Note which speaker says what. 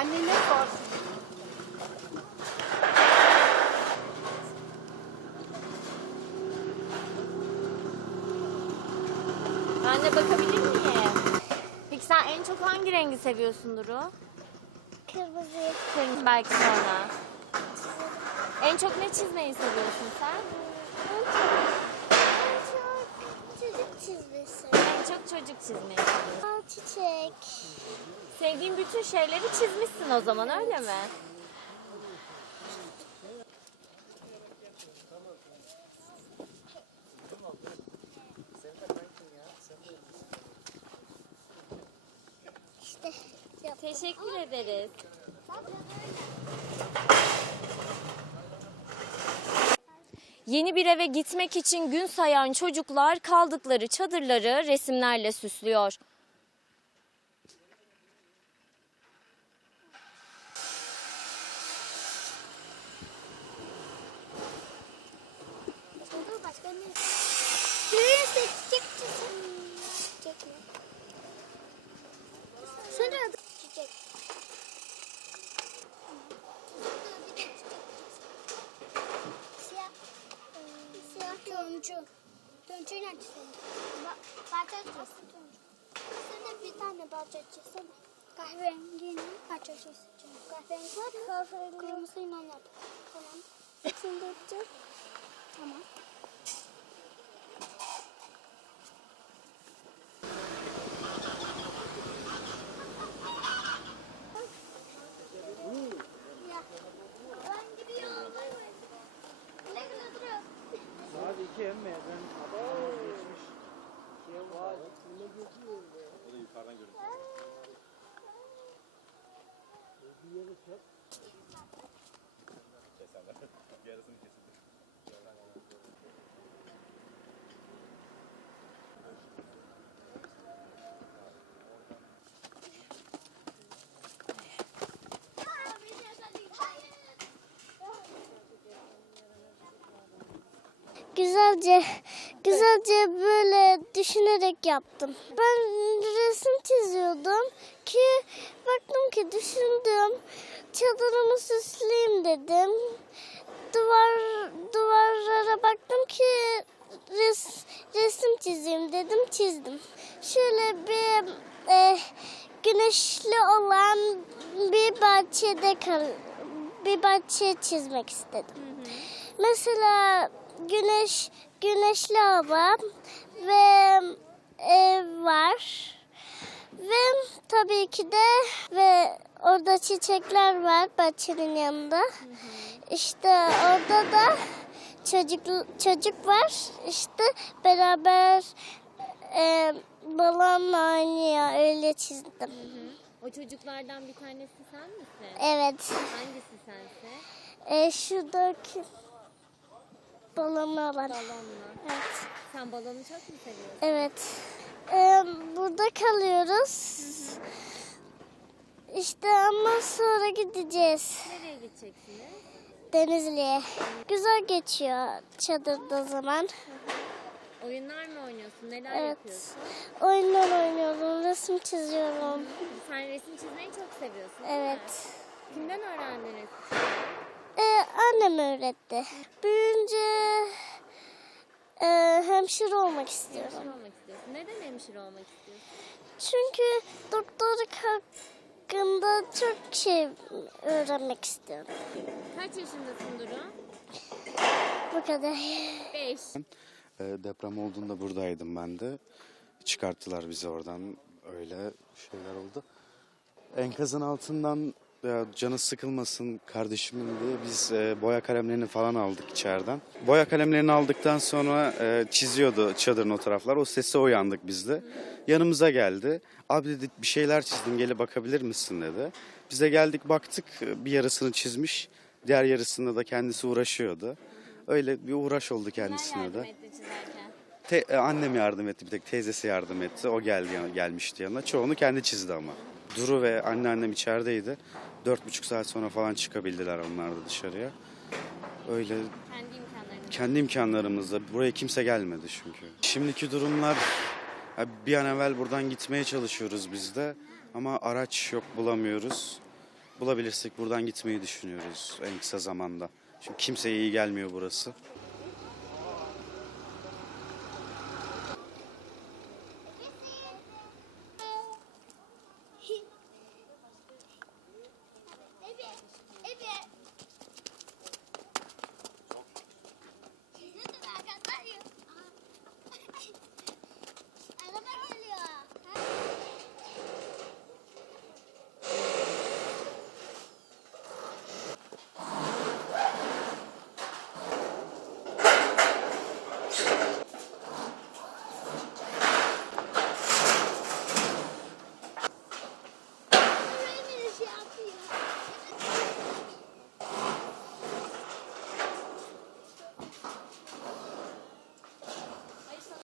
Speaker 1: Annene sor.
Speaker 2: De bakabilir miyim? Peki sen en çok hangi rengi seviyorsun Duru?
Speaker 3: Kırmızı.
Speaker 2: Kırmızı belki sonra. En çok ne çizmeyi seviyorsun sen?
Speaker 3: Çok çocuk çizmesi.
Speaker 2: En çok çocuk çizmeyi seviyorsun.
Speaker 3: Al çiçek.
Speaker 2: Sevdiğin bütün şeyleri çizmişsin o zaman öyle mi? Teşekkür ederiz. Yeni bir eve gitmek için gün sayan çocuklar kaldıkları çadırları resimlerle süslüyor.
Speaker 3: Sonra başka ne? Neresi çiçek çizim? Çiçek mi? Sonra adı çiçek. Siyah. Siyah turuncu. Parça çizsin. Sen de bir tane parça çizsene. Kahverenginin parça çizeceğim. Kahverengi var mı? Kahverengi. Kırmızıyla yap. Tamam. Sen de yapacağım. Tamam. Ya. Ben gidiyorum. Güle güle durun.
Speaker 4: Saat 2 emme ben adamımız geçmiş. Şey var. Ne geçiyor be? O da yukarıdan görünüyor. Bir yeri çek.
Speaker 5: Yarısını kesildi.
Speaker 3: Güzelce, güzelce böyle düşünerek yaptım. Ben resim çiziyordum ki baktım ki düşündüm. Çadırımı süsleyeyim dedim. Duvar duvarlara baktım ki res, resim çizeyim dedim çizdim. Şöyle bir e, güneşli olan bir bahçede kal, bir bahçe çizmek istedim. Mesela güneş güneşli hava ve ev var. Ve tabii ki de ve orada çiçekler var bahçenin yanında. İşte orada da çocuk çocuk var. İşte beraber e, balonla oynuyor. Öyle çizdim.
Speaker 2: O çocuklardan bir tanesi sen misin?
Speaker 3: Evet.
Speaker 2: Hangisi sensin?
Speaker 3: E, şuradaki balonu olan.
Speaker 2: Balonla.
Speaker 3: Evet.
Speaker 2: Sen balonu çok mu seviyorsun?
Speaker 3: Evet. Ee, burada kalıyoruz. İşte ama sonra gideceğiz
Speaker 2: Nereye gideceksiniz?
Speaker 3: Denizli'ye. Güzel geçiyor çadırda zaman.
Speaker 2: Oyunlar mı oynuyorsun? Neler
Speaker 3: Evet.
Speaker 2: yapıyorsun?
Speaker 3: Oyunlar oynuyorum, resim çiziyorum.
Speaker 2: Sen resim çizmeyi çok seviyorsun?
Speaker 3: Evet.
Speaker 2: Kimden öğrendin resim?
Speaker 3: Annem öğretti. Büyüyünce e, hemşire olmak istiyorum.
Speaker 2: Hemşire olmak istiyorsun. Neden hemşire olmak istiyorsun?
Speaker 3: Çünkü doktorluk hakkında çok şey öğrenmek istiyorum.
Speaker 2: Kaç yaşındasın Duru?
Speaker 3: Bu kadar.
Speaker 2: Beş.
Speaker 5: E, deprem olduğunda buradaydım ben de. Çıkarttılar bizi oradan. Öyle şeyler oldu. Enkazın altından ya canı sıkılmasın kardeşimin diye biz e, boya kalemlerini falan aldık içeriden. Boya kalemlerini aldıktan sonra e, çiziyordu çadırın o taraflar. O sese uyandık biz de. Yanımıza geldi. Abi dedi bir şeyler çizdim gele bakabilir misin dedi. Biz de geldik baktık bir yarısını çizmiş. Diğer yarısında da kendisi uğraşıyordu. Öyle bir uğraş oldu kendisine de. Te- e, annem yardım etti bir tek teyzesi yardım etti. O geldi yana- gelmişti yanına. Çoğunu kendi çizdi ama. Duru ve anneannem içerideydi. Dört buçuk saat sonra falan çıkabildiler onlar da dışarıya. Öyle
Speaker 2: Kendi imkanlarını.
Speaker 5: kendi imkanlarımızla buraya kimse gelmedi çünkü. Şimdiki durumlar ya bir an evvel buradan gitmeye çalışıyoruz biz de ama araç yok bulamıyoruz. bulabilirsek buradan gitmeyi düşünüyoruz en kısa zamanda. Çünkü kimseye iyi gelmiyor burası.